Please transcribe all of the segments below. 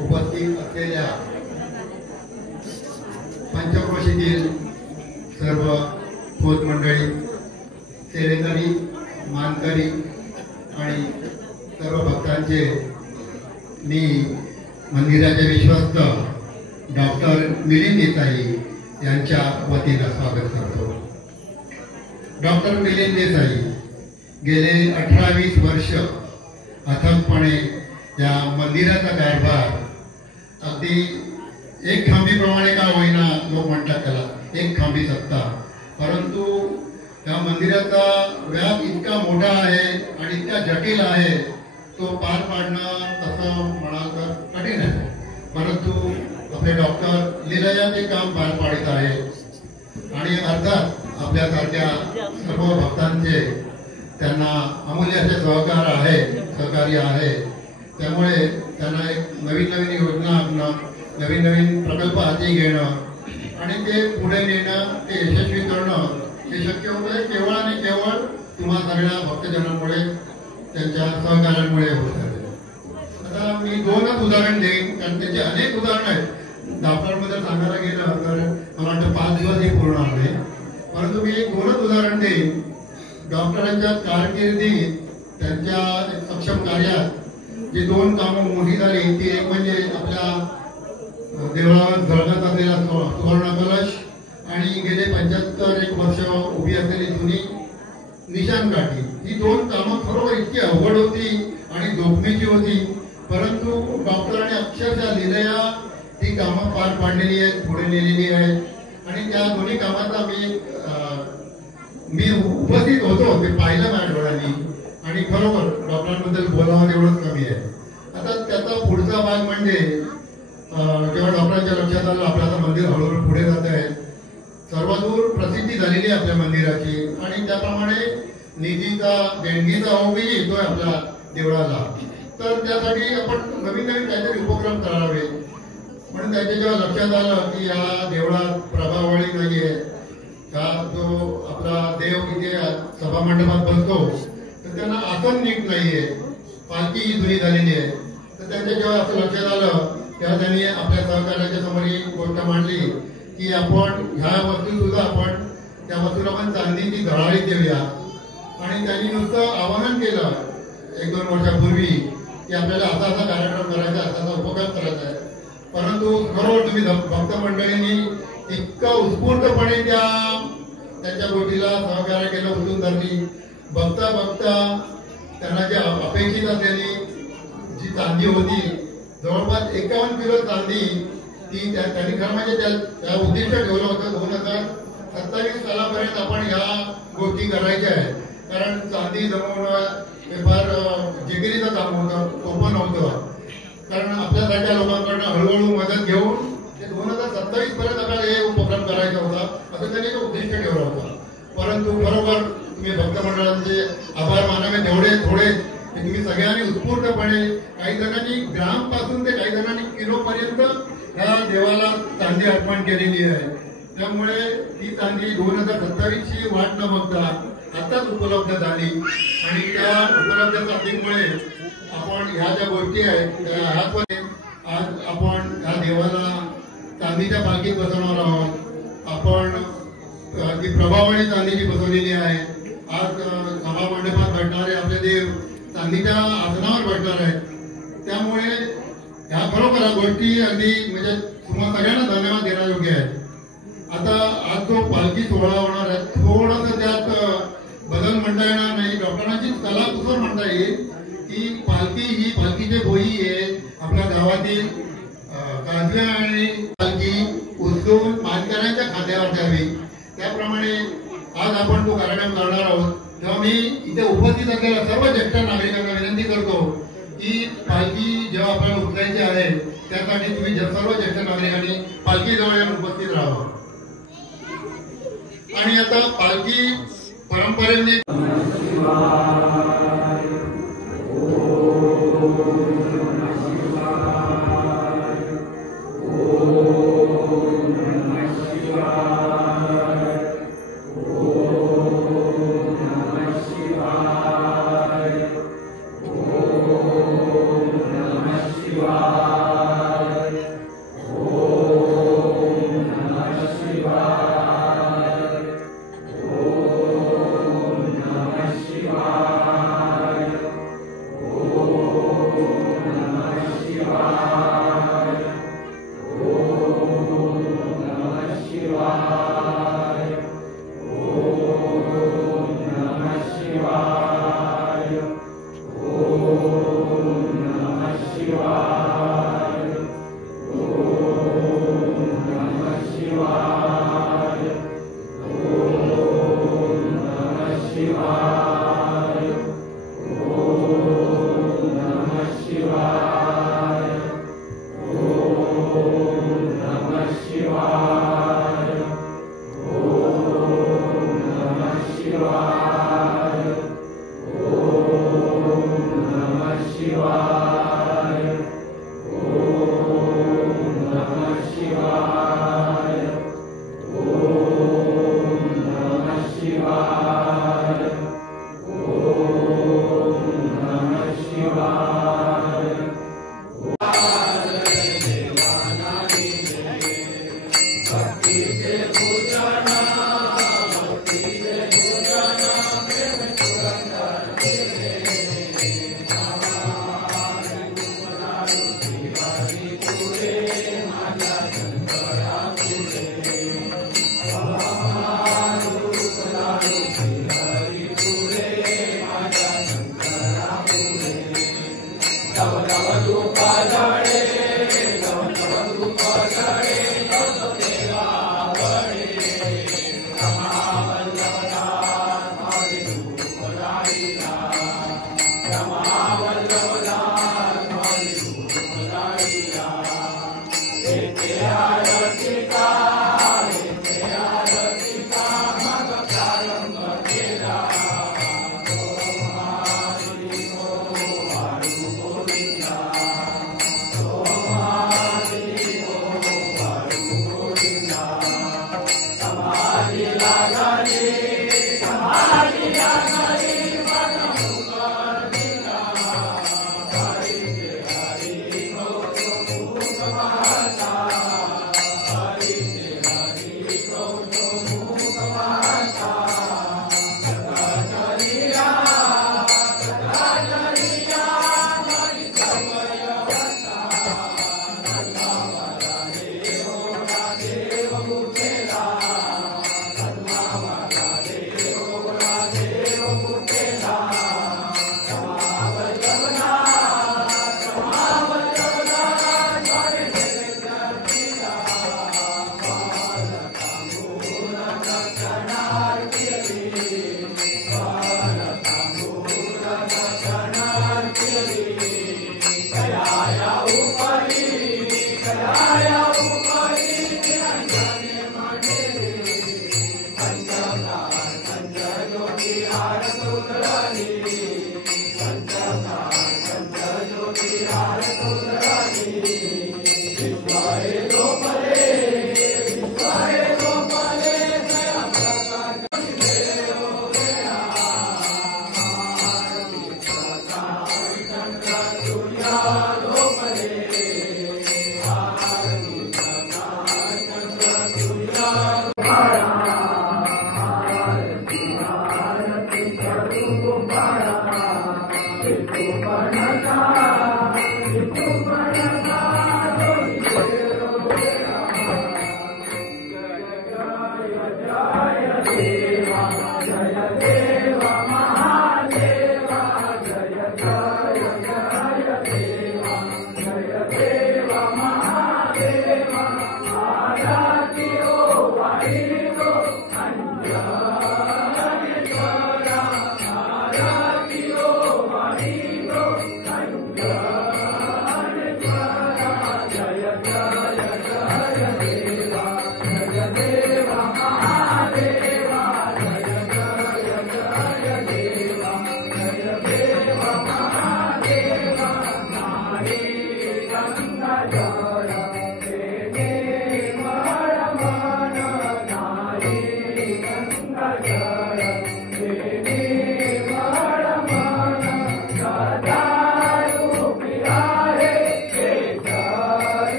उपस्थित असलेल्या पंचक्रोशीतील सर्व खोत मंडळी, सेवेकरी, मानकरी आणि सर्व भक्तांचे मी मंदिराचे विश्वस्त डॉक्टर मिलिंद देसाई यांच्या वतीनं स्वागत करतो। डॉक्टर मिलिंद देसाई गेले 18-20 वर्ष अथकपणे या मंदिराचा कारभार अगदी एक खांबीप्रमाणे का होईना लोक म्हणतात त्याला एक खांबी सत्ता, परंतु या मंदिराचा व्याप इतका मोठा आहे आणि इतका जटिल आहे तो पार पाडणं तसं म्हणाल तर कठीण आहे, परंतु आपले डॉक्टर लिलया ते काम पार पाडत आहे आणि अर्थात आपल्यासारख्या सर्व भक्तांचे त्यांना अमूल्य असे सहकार्य आहे। त्यामुळे त्यांना एक नवीन नवीन योजना आणणं, नवीन नवीन प्रकल्प हाती घेणं आणि ते पुढे नेणं, ते यशस्वी करणं हे शक्य होतं केवळ आणि केवळ तुम्हा सगळ्या भक्तजनांमुळे, त्यांच्या सहकार्यांमुळे होत आहे। आता मी 2च उदाहरण देईन, कारण त्याचे अनेक उदाहरण आहेत। डॉक्टरमध्ये सांगायला गेलं तर मला वाटतं 5 दिवस हे पूर्ण आहे, परंतु मी 2च उदाहरण देईन। डॉक्टरांच्या कारकिर्दीत त्यांच्या सक्षम कार्यात जी 2 कामं मोठी झाली ती एक म्हणजे आपल्या देवळावर झळकत असलेला सुवर्ण कलश आणि गेले 75 वर्ष उभी असलेली जुनी निशाण काठी। ही 2 कामं खरोखर इतकी अवघड होती आणि जोखमीची होती, परंतु डॉक्टरांनी अक्षरशः लिलया ती कामं पार पाडलेली आहेत, पुढे नेलेली आहेत आणि त्या दोन्ही कामाचा मी उपस्थित होतो, ते पाहिलं माझ्या डोळ्यांनी आणि खरोखर डॉक्टरांबद्दल बोलावं एवढंच कमी आहे। आता त्याचा पुढचा भाग म्हणजे जेव्हा डॉक्टरांच्या लक्षात आलं आपलं मंदिर हळूहळू पुढे जात आहे, सर्वदूर प्रसिद्धी झालेली आहे आपल्या मंदिराची आणि त्याप्रमाणे निधीचा देणगीचा ओघही येतोय आपल्या देवळाला, तर त्यासाठी आपण नवीन नवीन काहीतरी उपक्रम करावे म्हणून त्याच्या जेव्हा लक्षात आलं की या देवळात प्रभावळी नाहीये, का जो आपला देव इथे सभा मंडपात बसतो तर त्यांना आसन नीट नाहीये, पालखी ही जुनी झालेली आहे, तर त्यांच्या जेव्हा असं लक्षात आलं तेव्हा त्यांनी आपल्या सहकार्याच्या समोर ही गोष्ट मांडली की आपण ह्या वस्तू सुद्धा आपण त्या वस्तूला पण चांदीची झळाळी देऊया आणि त्यांनी नुसतं आवाहन केलं 1-2 वर्षापूर्वी की आपल्याला असा कार्यक्रम करायचा, असा उपक्रम करायचा आहे, परंतु खरोखर तुम्ही भक्त मंडळींनी इतकं उत्स्फूर्तपणे त्यांच्या गोष्टीला सहकार्य केलं, उचलून धरली। बघता बघता त्यांना जी अपेक्षित असलेली जी चांदी होती जवळपास 51 किलो चांदी ती त्यांनी खरं म्हणजे त्या उद्दिष्ट ठेवलं होतं 2027 सालापर्यंत आपण ह्या गोष्टी करायच्या आहेत, कारण चांदी जमवणं हे फार जिकिरीचं काम होतं, सोपं नव्हतं, कारण आपल्यासारख्या लोकांकडनं हळूहळू मदत घेऊन ते 2027 पर्यंत आपल्याला हे उपक्रम करायचा होता असं त्यांनी तो उद्दिष्ट ठेवला होता। परंतु बरोबर तुम्ही भक्त मंडळांचे आभार मानावे तेवढे थोडे की तुम्ही सगळ्यांनी उत्स्फूर्तपणे, काही जणांनी ग्राम पासून ते काही जणांनी किलो पर्यंत ह्या देवाला चांदी अर्पण केलेली आहे, त्यामुळे ती चांदी 2027 ची वाट न बघता आताच उपलब्ध झाली आणि त्या उपलब्ध चांदीमुळे आपण ह्या ज्या गोष्टी आहेत त्या ह्यामध्ये आज आपण ह्या देवाला चांदीच्या पालखीत बसवणार आहोत। आपण ती प्रभावळी चांदीची बसवलेली आहे, आज सभा मंडपात भेटणारे आपले देव चांदीच्या आसनावर भेटणार आहेत, त्यामुळे ह्या खरोखर गोष्टी अगदी म्हणजे तुम्हाला सगळ्यांना धन्यवाद देण्यायोग्य आहेत। आता आज जो पालखी सोहळा होणार आहे थोडंसं त्यात बदल म्हणता येणार नाही, डॉक्टरांची कलाकुसर म्हणता येईल की पालखीचे बोई आहे आपल्या गावातील काजवे आणि पालखी उचलून मानकऱ्यांच्या खात्यावर द्यावी, त्याप्रमाणे आज आपण तो कार्यक्रम करणार आहोत। तेव्हा मी इथे उपस्थित असलेल्या सर्व ज्येष्ठ नागरिकांना विनंती करतो की पालखी जेव्हा आपल्याला उचलायची आहे त्यासाठी तुम्ही सर्व ज्येष्ठ नागरिकांनी पालखीजवळ येऊन उपस्थित राहावं। आणि आता पालखी परंपरेने Shiva.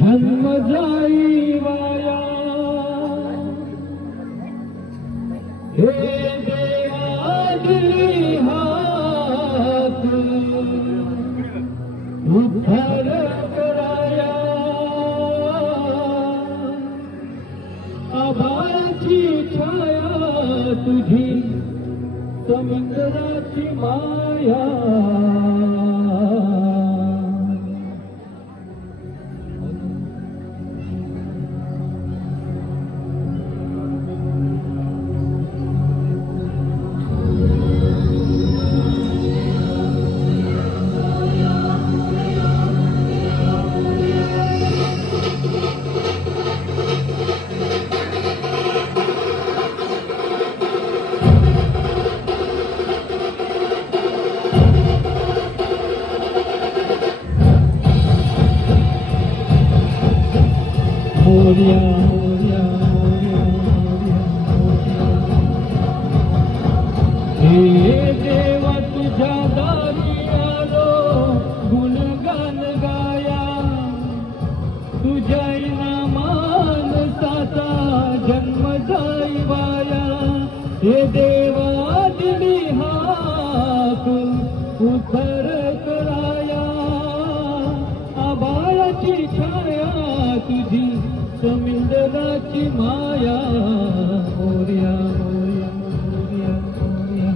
जन्म जाई वाया हे देवा दिली हात उद्धार कराया आभाळाची छाया तुझी समुद्राची माया मोरया मोरया मोरया हे देवा तुझ्या दारी आलो गुणगान गाया तुझ्या नामान साचा जन्म जाई वाया हे देवा दिली हाक उद्धार कराया आभाळाची छाया तुझी समुद्राची माया मोरया मोरया मोरया मोरया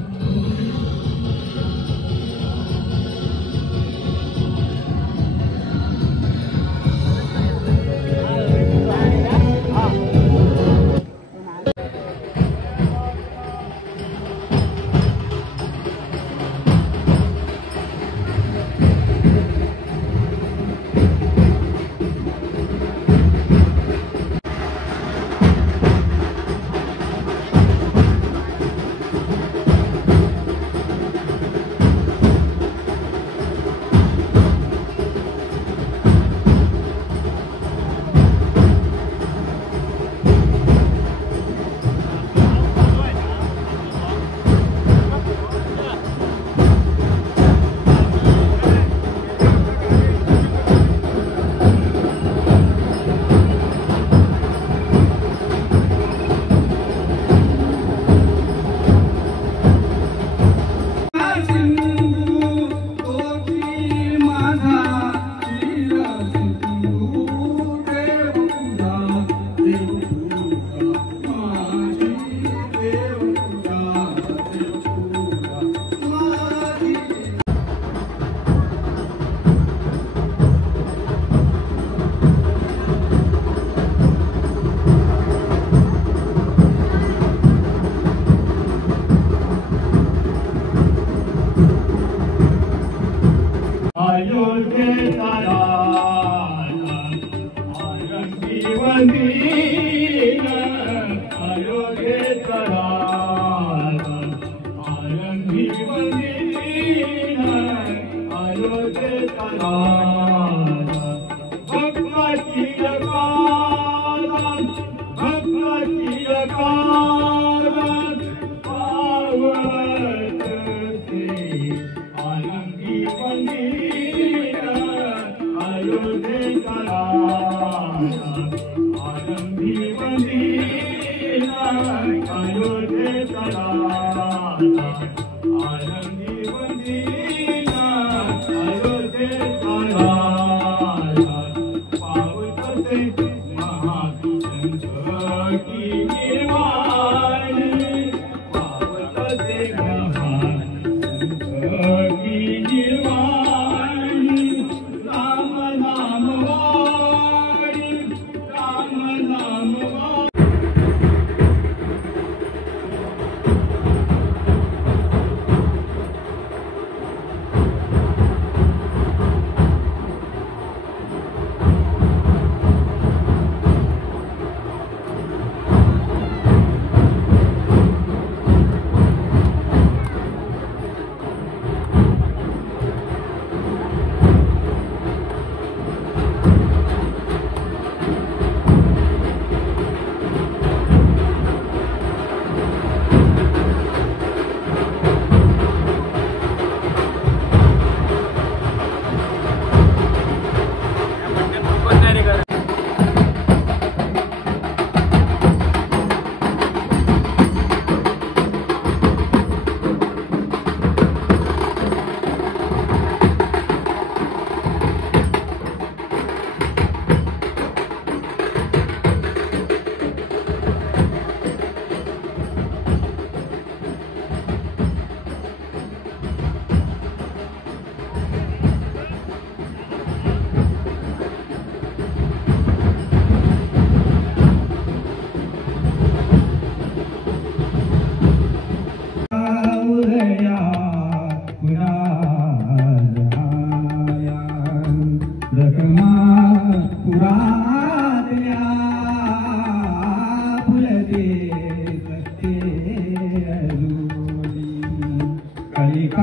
का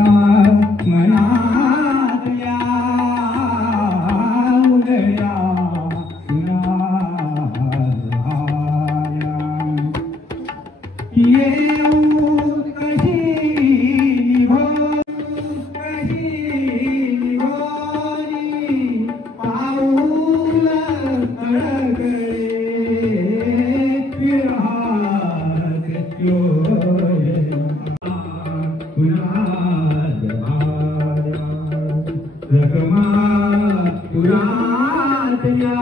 मनात या उदया येऊ कशी निभोनी पाऊल अडगळे विरहात योय पुरात भार्या रकमा पुरात या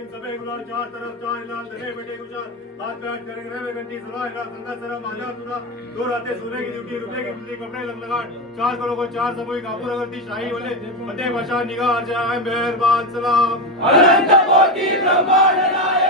इब्राहिम सबे गुलाल चार तरफ चार लाल धने बेटे गुजार हाथ पे हाथ करेंगे रे घंटी सलाह इला संगा सरा माला तुरा दो रातें सोने की ड्यूटी रुपए की बिजली कपड़े लगाट चार करो को चार सबोई काबू अगर दी शाही वाले फतेह बशा निगाह जाए मेहरबान सलाम अनंत कोटि ब्रह्मांड नायक